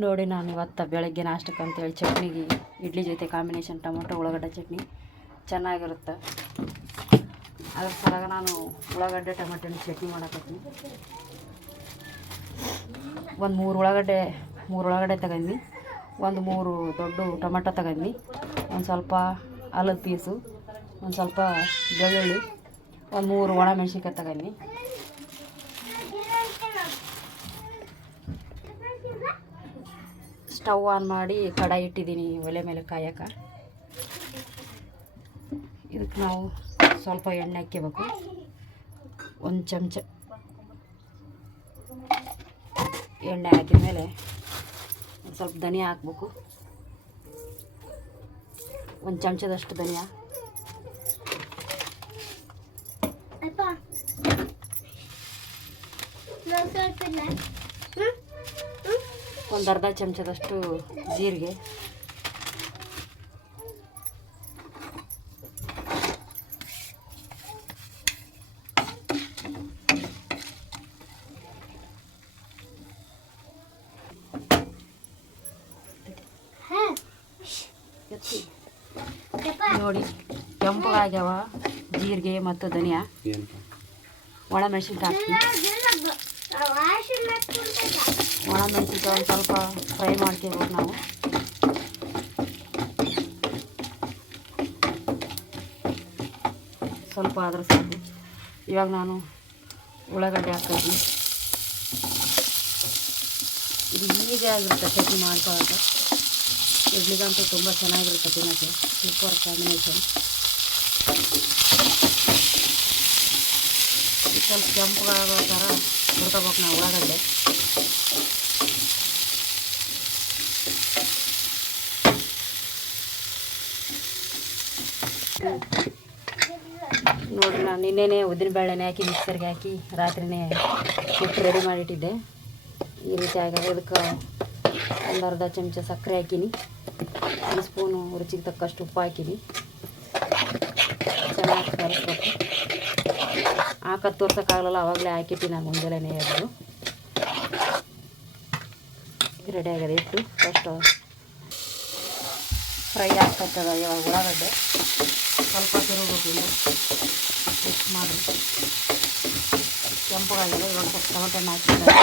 ನೋಡಿ ನಾನು ಇವತ್ತು ಬೆಳಗ್ಗೆ ನಾಷ್ಟಕ್ಕೆ ಅಂತೇಳಿ ಚಟ್ನಿಗೆ ಇಡ್ಲಿ ಜೊತೆ ಕಾಂಬಿನೇಷನ್ ಟೊಮೊಟೊ ಉಳ್ಳಾಗಡ್ಡೆ ಚಟ್ನಿ ಚೆನ್ನಾಗಿರುತ್ತೆ. ಅದ್ರ ಸಲುವಾಗಿ ನಾನು ಉಳ್ಳಾಗಡ್ಡೆ ಟೊಮೆಟೊ ಚಟ್ನಿ ಮಾಡಕತ್ತೀನಿ. ಒಂದು ಮೂರು ಉಳ್ಳಾಗಡ್ಡೆ ತಗೊಂಡು, ಒಂದು 3 ದೊಡ್ಡ ಟೊಮೆಟೊ ತಗೊಂಡು, ಒಂದು ಸ್ವಲ್ಪ ಅಲ್ಲದ ಪೀಸು, ಒಂದು ಸ್ವಲ್ಪ ಬೆಳ್ಳುಳ್ಳಿ, ಒಂದು 3 ಒಣ ಮೆಣಸಿನ್ಕಾಯಿ ತಗೊಂಡು, ಸ್ಟವ್ ಆನ್ ಮಾಡಿ ಕಡಾಯಿ ಇಟ್ಟಿದ್ದೀನಿ ಒಲೆ ಮೇಲೆ ಕಾಯಕ್ಕೆ. ಇದಕ್ಕೆ ನಾವು ಸ್ವಲ್ಪ ಎಣ್ಣೆ ಹಾಕ್ಕೋಬೇಕು. ಒಂದು ಚಮಚ ಎಣ್ಣೆ ಹಾಕಿದ ಮೇಲೆ ಒಂದು ಸ್ವಲ್ಪ ಧನಿಯಾ ಹಾಕ್ಬೇಕು. ಒಂದು ಚಮಚದಷ್ಟು ಧನಿಯಾ, ಒಂದು ಅರ್ಧ ಚಮಚದಷ್ಟು ಜೀರಿಗೆ, ನೋಡಿ ಕೆಂಪಗಾಗ್ಯಾವ ಜೀರಿಗೆ ಮತ್ತು ಧನಿಯಾ. ಒಣ ಮೆಣಸಿನ್ಕಾಯಿ ಹಾಕ್ತೀನಿ. ಒಣ ಮೆಣಸಿನ್ಕಾಯಿ ಒಂದು ಸ್ವಲ್ಪ ಫ್ರೈ ಮಾಡ್ಕೋಬೇಕು ನಾವು. ಸ್ವಲ್ಪ ಆದ್ರೆ ಸಾಕು. ಇವಾಗ ನಾನು ಉಳ್ಳಾಗಡ್ಡೆ ಹಾಕ್ತೀನಿ. ಇದು ಈಸಿ ಆಗಿರುತ್ತೆ ಚಟ್ನಿ ಮಾಡ್ಕೊಳ್ಳೋದು. ಇಡ್ಲಿಗಂತೂ ತುಂಬ ಚೆನ್ನಾಗಿರುತ್ತೆ ತಿನ್ನೋಕ್ಕೆ. Super combination. ಸ್ವಲ್ಪ ಕೆಂಪಗಾಗೋ ಥರ ಹುರ್ಕೋಬೇಕು ನಾವು ಉಳ್ಳಾಗಡ್ಡೆ. ನೋಡಿರಿ, ನಾನು ನಿನ್ನೆನೇ ಉದ್ದಿನಬೇಳೆನೇ ಹಾಕಿ ಮಿಕ್ಸರ್ಗೆ ಹಾಕಿ ರಾತ್ರಿನೇ ಹಿಟ್ಟು ರೆಡಿ ಮಾಡಿಟ್ಟಿದ್ದೆ. ಈ ರೀತಿ ಆಗಿದೆ. ಇದಕ್ಕೆ ಒಂದು ಅರ್ಧ ಚಮಚ ಸಕ್ಕರೆ ಹಾಕೀನಿ, 1 ಸ್ಪೂನು ರುಚಿಗೆ ತಕ್ಕಷ್ಟು ಉಪ್ಪು ಹಾಕೀನಿ. ಚೆನ್ನಾಗಿ ಕಲಿಸ್ಬೇಕು. ಹಾಕೋದು ತೋರ್ಸೋಕ್ಕಾಗಲ್ಲ, ಆವಾಗಲೇ ಹಾಕಿಟ್ಟು ನಾನು ಮುಂಜಾನೆ ಎದ್ದು. ರೆಡಿ ಆಗಿದೆ ಹಿಟ್ಟು. ಫಸ್ಟ್ ಫ್ರೈ ಆಗ್ತದ. ಇವಾಗ ಉಳ್ಳಾಗಡ್ಡೆ ಸ್ವಲ್ಪ ತಿರುಗಬೇಕು, ಮಿಕ್ಸ್ ಮಾಡಿ ಕೆಂಪಗಾಗಿದೆ. ಇವಾಗ ಸ್ವಲ್ಪ ಟೊಮೆಟೊ ಹಾಕಿದ್ದಾರೆ.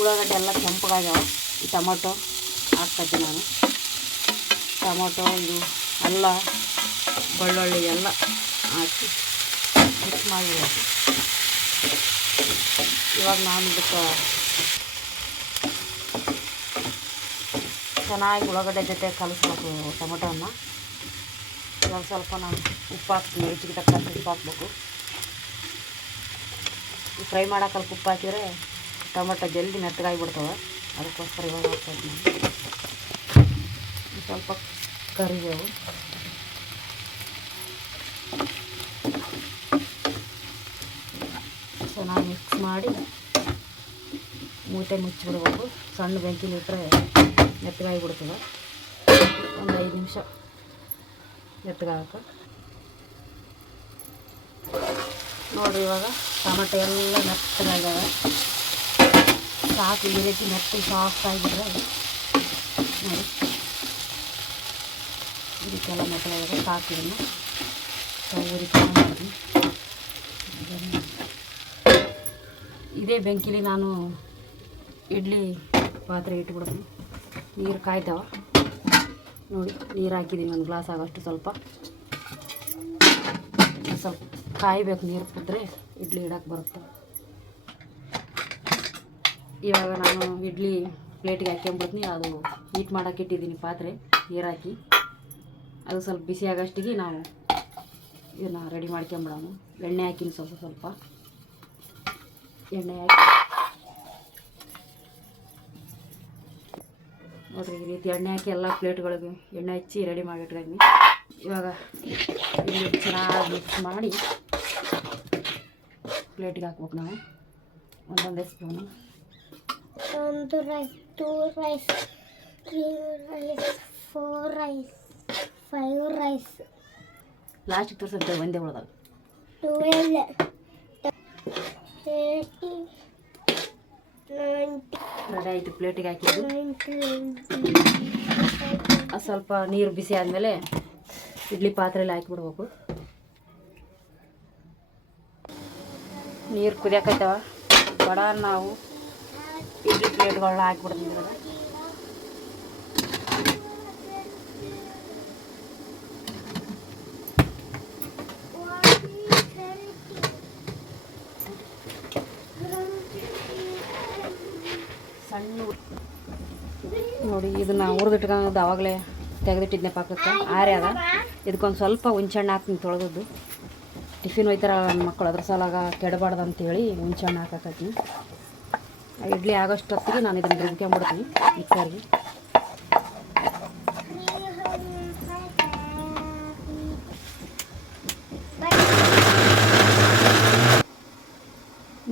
ಉಳ್ಳಾಗಡ್ಡೆ ಎಲ್ಲ ಕೆಂಪಗಾಗ್ಯಾವ. ಈ ಟೊಮೊಟೊ ಹಾಕ್ತೀನಿ ನಾನು. ಟೊಮೊಟೊ, ಇದು ಅಲ್ಲ, ಬೆಳ್ಳುಳ್ಳಿ ಎಲ್ಲ ಹಾಕಿ ಮಿಕ್ಸ್ ಮಾಡಿರಬೇಕು. ಇವಾಗ ನಾನು ಇದಕ್ಕೆ ಚೆನ್ನಾಗಿ ಉಳ್ಳಾಗಡ್ಡೆ ಜೊತೆ ಕಲಿಸ್ಬೇಕು ಟೊಮೊಟೊನ. ಇವಾಗ ಸ್ವಲ್ಪ ನಾನು ಉಪ್ಪು ಹಾಕ್ತೀನಿ, ರುಚಿಗೆ ತಕ್ಕಷ್ಟು ಉಪ್ಪು ಹಾಕ್ಬೇಕು. ಫ್ರೈ ಮಾಡೋಕೆ ಉಪ್ಪು ಹಾಕಿದರೆ ಟೊಮೆಟೊ ಜಲ್ದಿ ಮೆತ್ತಗಾಗಿಬಿಡ್ತವೆ. ಅದಕ್ಕೋಸ್ಕರ ಇವಾಗ ಹಾಕ್ತೀನಿ. ಸ್ವಲ್ಪ ಕರಿಬೇವು, ಚೆನ್ನಾಗಿ ಮಿಕ್ಸ್ ಮಾಡಿ ಮೂಟೆ ಮುಚ್ಚಿಬಿಡ್ಬೇಕು. ಸಣ್ಣ ಬೆಂಕಿಲಿಟ್ಟರೆ ಮೆತ್ತಗಾಗಿಬಿಡ್ತದೆ. ಒಂದು 5 ನಿಮಿಷ ಮೆತ್ತಗಾಗಕ್ಕೆ. ನೋಡಿರಿ, ಇವಾಗ ಟೊಮೆಟೊ ಎಲ್ಲ ಮೆತ್ತಗಾಗ್ಯಾವ. ಸಾಕು. ಈ ರೀತಿ ಮೆತ್ತಗೆ ಸಾಫ್ಟ್ ಆಗಿಬಿಟ್ರೆ ನೋಡಿ, ಇದಕ್ಕೆಲ್ಲ ಮೆತ್ತಗಾಗಿದೆ. ಸಾಕು. ಇದನ್ನು ಉರಿಕೆ ಮಾಡ್ತೀನಿ. ಇದೇ ಬೆಂಕಿಲಿ ನಾನು ಇಡ್ಲಿ ಪಾತ್ರೆ ಇಟ್ಬಿಡ್ತೀನಿ. ನೀರು ಕಾಯ್ತಾವ ನೋಡಿ. ನೀರು ಹಾಕಿದ್ದೀನಿ, 1 ಗ್ಲಾಸ್ ಆಗೋಷ್ಟು. ಸ್ವಲ್ಪ ಕಾಯಬೇಕು. ನೀರು ಕುದ್ರೆ ಇಡ್ಲಿ ಇಡಕ್ಕೆ ಬರುತ್ತೆ. ಇವಾಗ ನಾನು ಇಡ್ಲಿ ಪ್ಲೇಟಿಗೆ ಹಾಕ್ಕೊಂಬಿಡ್ತೀನಿ. ಅದು ಹೀಟ್ ಮಾಡೋಕೆ ಇಟ್ಟಿದ್ದೀನಿ ಪಾತ್ರೆ, ನೀರು ಹಾಕಿ. ಅದು ಸ್ವಲ್ಪ ಬಿಸಿ ಆಗೋಷ್ಟಿಗೆ ನಾವು ಇದನ್ನು ರೆಡಿ ಮಾಡ್ಕೊಂಬಿಡೋಣ. ಎಣ್ಣೆ ಹಾಕಿನಿ, ಸ್ವಲ್ಪ ಎಣ್ಣೆ ಹಾಕಿ ನೋಡಿರಿ. ಈ ರೀತಿ ಎಣ್ಣೆ ಹಾಕಿ ಎಲ್ಲ ಪ್ಲೇಟ್ಗಳಿಗೆ ಎಣ್ಣೆ ಹಚ್ಚಿ ರೆಡಿ ಮಾಡಿಟ್ಕೊಂಡಿನಿ. ಇವಾಗ ಇಲ್ಲಿ ಚೆನ್ನಾಗಿ ಮಿಕ್ಸ್ ಮಾಡಿ ಪ್ಲೇಟಿಗೆ ಹಾಕ್ಬೇಕು ನಾವು. ಒಂದೊಂದೇ spoon. 1 rice, 2 rice, 3 rice, 4 rice, 5 rice. ಲಾಸ್ಟಿಗೆ ತೋರಿಸಂತೆ ಒಂದೇ ಉಳ್ದಾಗ 12, 13, ರೆಡಿ ಆಯಿತು. ಪ್ಲೇಟಿಗೆ ಹಾಕಿದ್ದು ಸ್ವಲ್ಪ ನೀರು ಬಿಸಿ ಆದಮೇಲೆ ಇಡ್ಲಿ ಪಾತ್ರೆಯಲ್ಲಿ ಹಾಕಿಬಿಡ್ಬೇಕು. ನೀರು ಕುದಿಯಾಕೈತವ ಬಡ ನಾವು ಇಡ್ಲಿ ಪ್ಲೇಟ್ಗಳನ್ನ ಹಾಕಿಬಿಡ್ತೀವಿ. ಸಣ್ಣ ನೋಡಿ ಇದನ್ನು ಹುರಿದಿಟ್ಕೊಂಡು ಆವಾಗಲೇ ತೆಗೆದಿಟ್ಟಿದ್ದೆ ಪಾಕಕ್ಕೆ ಆರೆ ಅದ. ಇದಕ್ಕೊಂದು ಸ್ವಲ್ಪ ಹುಂಚೆಹಣ್ಣು ಹಾಕ್ತೀನಿ ತೊಳೆದದ್ದು. ಟಿಫಿನ್ ಒಯ್ತಾರ ನನ್ನ ಮಕ್ಕಳು, ಅದ್ರ ಸಲಾಗ ಕೆಡಬಾರ್ದು ಅಂತೇಳಿ ಹುಂಚೆಹಣ್ಣು ಹಾಕತ್ತೀನಿ. ಇಡ್ಲಿ ಆಗೋಷ್ಟೊತ್ತಿಗೆ ನಾನು ಇದನ್ನು ರುಬ್ಕೊಂಬಿಡ್ತೀನಿ ಮಿಕ್ಸರ್ಗೆ.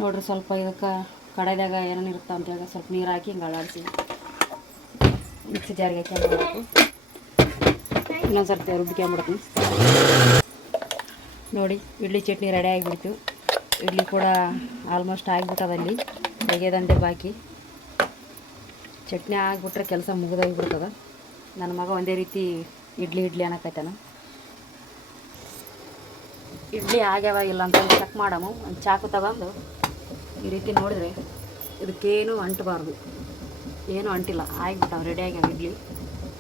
ನೋಡ್ರಿ ಸ್ವಲ್ಪ ಇದಕ್ಕೆ ಕಡೆದಾಗ ಏನೇನು ಇರುತ್ತೆ ಅಂತೇಳಿ ಸ್ವಲ್ಪ ನೀರು ಹಾಕಿ ಹಿಂಗೆ ಅಳಾಡಿಸಿ ಮಿಕ್ಸಿ ಜಾರಿಗೆ ಹಾಕ್ಕೊಂಡ್ಬಿಡ್ಬೇಕು. ಇನ್ನೊಂದು ಸ್ವಲ್ಪ ರುಬ್ಕೊಂಬಿಡ್ತೀನಿ. ನೋಡಿ ಇಡ್ಲಿ ಚಟ್ನಿ ರೆಡಿ ಆಗಿಬಿಡ್ತು. ಇಡ್ಲಿ ಕೂಡ ಆಲ್ಮೋಸ್ಟ್ ಆಗಿಬಿಟ್ಟದಲ್ಲಿ, ತೆಗೆಯೋದಂತೆ ಬಾಕಿ. ಚಟ್ನಿ ಆಗಿಬಿಟ್ರೆ ಕೆಲಸ ಮುಗಿದೋಗಿಬಿಡ್ತದೆ. ನನ್ನ ಮಗ ಒಂದೇ ರೀತಿ ಇಡ್ಲಿ ಅನ್ನಕತ್ತಾನ. ಇಡ್ಲಿ ಆಗ್ಯಾವ ಇಲ್ಲ ಅಂತ ಚೆಕ್ ಮಾಡಮು. ಒಂದು ಚಾಕು ತಗೊಂಡು ಈ ರೀತಿ ನೋಡಿದ್ರೆ ಇದಕ್ಕೇನು ಅಂಟಬಾರ್ದು. ಏನೂ ಅಂಟಿಲ್ಲ, ಆಗಿಬಿಟ್ಟವ ರೆಡಿ ಆಗ್ಯಾವ ಇಡ್ಲಿ.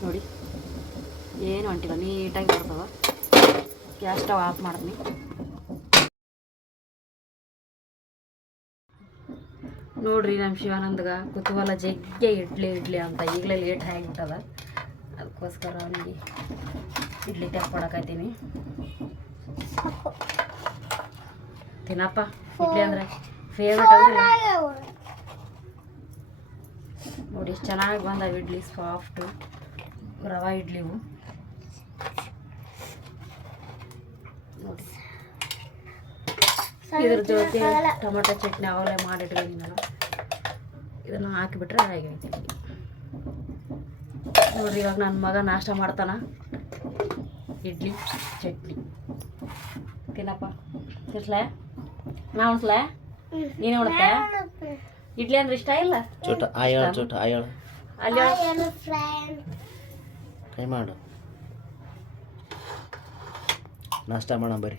ನೋಡಿ ಏನೂ ಅಂಟಿಲ್ಲ, ನೀಟಾಗಿ ಬರ್ತವೆ. ಗ್ಯಾಸ್ ಸ್ಟವ್ ಆಫ್ ಮಾಡ್ತೀನಿ. ನೋಡ್ರಿ ನಮ್ಮ ಶಿವಾನಂದಗ ಕುತೂಹಲ ಜಗ್ಗೆ ಇಡ್ಲಿ ಅಂತ ಈಗಲೇ ಲೇಟ್ ಆಗಿಬಿಟ್ಟದ. ಅದಕ್ಕೋಸ್ಕರ ಅವನಿಗೆ ಇಡ್ಲಿ ಕೊಡಕತ್ತೀನಿ. ತಿನ್ನಪ್ಪ, ಇಡ್ಲಿ ಅಂದರೆ ಫೇವ್ರೇಟ್ ಆಗಿಲ್ಲ. ನೋಡಿ ಎಷ್ಟು ಚೆನ್ನಾಗಿ ಬಂದಾವ ಇಡ್ಲಿ, ಸಾಫ್ಟು ರವಾ ಇಡ್ಲಿವು. ನೋಡಿ ಇದ್ರ ಜೊತೆ ಟೊಮೆಟೊ ಚಟ್ನಿ ಅವಾಗಲೇ ಮಾಡಿಟ್ಕೊಂಡಿನಲ್ಲ, ಇದನ್ನು ಹಾಕಿಬಿಟ್ರೆ ಆಗೈತಿ. ನೋಡ್ರಿ ಇವಾಗ ನನ್ನ ಮಗ ನಾಷ್ಟ ಮಾಡ್ತಾನ ಇಡ್ಲಿ ಚಟ್ನಿ. ತಿನ್ನಪ್ಪ, ತಿರ್ಸ್ಲಾ ನಾ ಉಣ್ಸ್ಲಾ? ನೀನೇ ಉಣ್ತಾ? ಇಡ್ಲಿ ಅಂದ್ರೆ ಇಷ್ಟ ಇಲ್ಲ? ಅಲ್ಲಿ ಟ್ರೈ ಮಾಡು, ನಾಷ್ಟ ಮಾಡೋಣ ಬರ್ರಿ.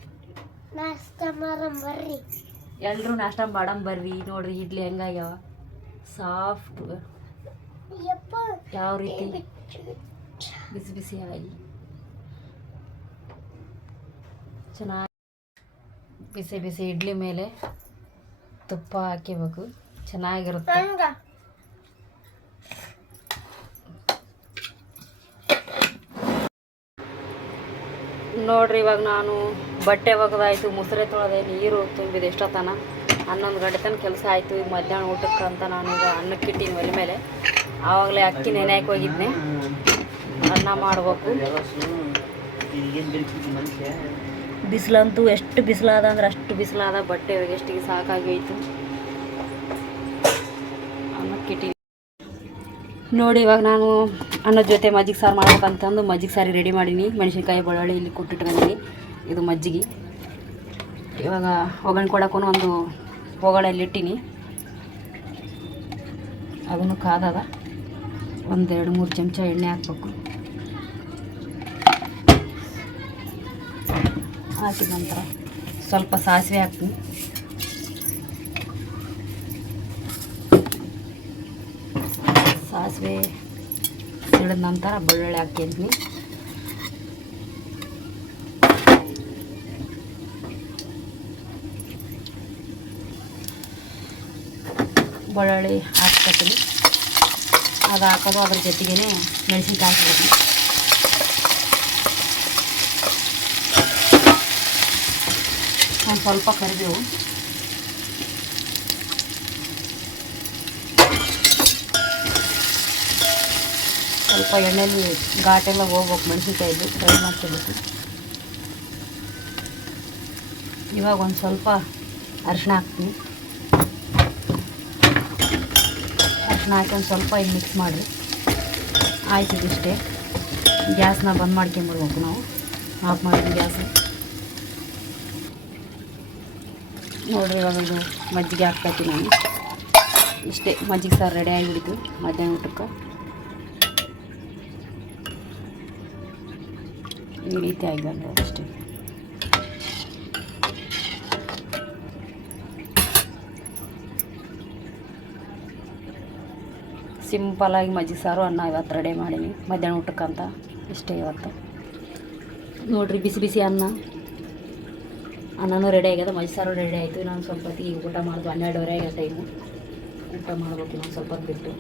ಎಲ್ರೂ ನಾಷ್ಟ ಮಾಡಮ್ ಬರ್ರಿ. ನೋಡ್ರಿ ಇಡ್ಲಿ ಹೆಂಗಾಗ್ಯಾವ, ಸಾಫ್ಟ್, ಯಾವ ರೀತಿ ಬಿಸಿ ಬಿಸಿಯಾಗಿ ಚೆನ್ನಾಗಿ ಬಿಸಿ ಬಿಸಿ ಇಡ್ಲಿ ಮೇಲೆ ತುಪ್ಪ ಹಾಕಿಬೇಕು, ಚೆನ್ನಾಗಿರುತ್ತೆ. ನೋಡ್ರಿ ಇವಾಗ ನಾನು ಬಟ್ಟೆ ಒಗೆದಾಯ್ತು, ಮುಸುರೆ ತೊಳೆದೆ, ನೀರು ತುಂಬಿದೆ. ಎಷ್ಟೊತ್ತನ 11 ಗಂಟೆ ತನಕ ಕೆಲಸ ಆಯಿತು. ಈಗ ಮಧ್ಯಾಹ್ನ ಊಟಕ್ಕೆ ಅಂತ ನಾನೀಗ ಅನ್ನಕ್ಕೆ ಇಟ್ಟಿನಿ ಒಲೆ ಮೇಲೆ. ಆವಾಗಲೇ ಅಕ್ಕಿ ನೆನೆ ಹಾಕಿ ಹೋಗಿದ್ನೆ, ಅನ್ನ ಮಾಡಬೇಕು. ಬಿಸಿಲಂತೂ ಎಷ್ಟು ಬಿಸಿಲಾದ ಅಂದ್ರೆ ಅಷ್ಟು ಬಿಸಿಲಾದ. ಬಟ್ಟೆ ಎಷ್ಟಿಗೆ ಸಾಕಾಗಿ ಹೋಯ್ತು. ಅನ್ನಕ್ಕೆ ಇಟ್ಟಿನಿ. ನೋಡಿ ಇವಾಗ ನಾನು ಅನ್ನದ ಜೊತೆ ಮಜ್ಜಿಗೆ ಸಾರು ಮಾಡ್ಬೇಕಂತಂದು ಮಜ್ಜಿಗೆ ಸಾರಿ ರೆಡಿ ಮಾಡೀನಿ. ಮೆಣಸಿನ್ಕಾಯಿ ಬೆಳ್ಳುಳ್ಳಿ ಇಲ್ಲಿ ಕೊಟ್ಟಿಟ್ಕೊಂಡಿನಿ. ಇದು ಮಜ್ಜಿಗೆ. ಇವಾಗ ಒಗ್ಗರಣೆ ಕೊಡೋಕ್ಕೂ ಒಂದು ಒಗ್ಗರಣೆಯಲ್ಲಿ ಇಟ್ಟೀನಿ, ಅದನ್ನು ಕಾದದ. 1-2-3 ಚಮಚ ಎಣ್ಣೆ ಹಾಕ್ಬೇಕು. ಹಾಕಿದ ನಂತರ ಸ್ವಲ್ಪ ಸಾಸಿವೆ ಹಾಕ್ತೀನಿ. ಸಾಸಿವೆ ಸಿಡಿದ ನಂತರ ಬೆಳ್ಳುಳ್ಳಿ ಹಾಕ್ತೀನಿ. ಬೆಳ್ಳುಳ್ಳಿ ಹಾಕ್ತೀನಿ. ಅದು ಹಾಕೋದು ಅದ್ರ ಜೊತೆಗೇ ಮೆಣಸಿನ್ಕಾಯಿ ಹಾಕ್ತೀನಿ. ಒಂದು ಸ್ವಲ್ಪ ಕರಿಬೇವು, ಸ್ವಲ್ಪ ಎಣ್ಣೆಲಿ ಘಾಟೆಲ್ಲ ಹೋಗ್ಬೇಕು. ಮೆಣಸಿನ್ಕಾಯಿದ್ದು ಫ್ರೈ ಮಾಡ್ಕೋಬೇಕು. ಇವಾಗ ಒಂದು ಸ್ವಲ್ಪ ಅರಿಶಿನ ಹಾಕ್ತೀನಿ. ಅರಿಶಿನ ಹಾಕಿ ಒಂದು ಸ್ವಲ್ಪ ಇಲ್ಲಿ ಮಿಕ್ಸ್ ಮಾಡಿ ಆಯ್ತು. ಇದಿಷ್ಟೇ. ಗ್ಯಾಸ್ನ ಬಂದ್ ಮಾಡ್ಕೊಂಬಿಡ್ಬೇಕು ನಾವು. ಆಫ್ ಮಾಡಿದ್ವಿ ಗ್ಯಾಸ್. ನೋಡಿರಿ ಇವಾಗ ಇದು ಮಜ್ಜಿಗೆ ಹಾಕ್ತೀನಿ ನಾನು. ಇಷ್ಟೇ ಮಜ್ಜಿಗೆ ಸಾರು ರೆಡಿ ಆಗಿಬಿಡ್ತು ಮಧ್ಯಾಹ್ನ ಊಟಕ್ಕೆ. ಈ ರೀತಿ ಆಗಿಲ್ಲ ಅಷ್ಟೇ. ಸಿಂಪಲಾಗಿ ಮಜ್ಜಿಗೆ ಸಾರು ಅನ್ನ ಇವತ್ತು ರೆಡಿ ಮಾಡೀನಿ ಮಧ್ಯಾಹ್ನ ಊಟಕ್ಕಂತ. ಇಷ್ಟೇ ಇವತ್ತು ನೋಡಿರಿ, ಬಿಸಿ ಬಿಸಿ ಅನ್ನನೂ ರೆಡಿ ಆಗ್ಯದ, ಮಜ್ಜಿಗೆ ಸಾರು ರೆಡಿ ಆಯಿತು. ಇನ್ನೊಂದು ಸ್ವಲ್ಪ ಹೊತ್ತಿಗೆ ಈಗ ಊಟ ಮಾಡೋದು 12:30 ಆಗ್ಯದ ಟೈಮು. ಊಟ ಮಾಡ್ಬೇಕು ಇನ್ನೊಂದು ಸ್ವಲ್ಪ ಹೊತ್ತು ಬಿಟ್ಟು.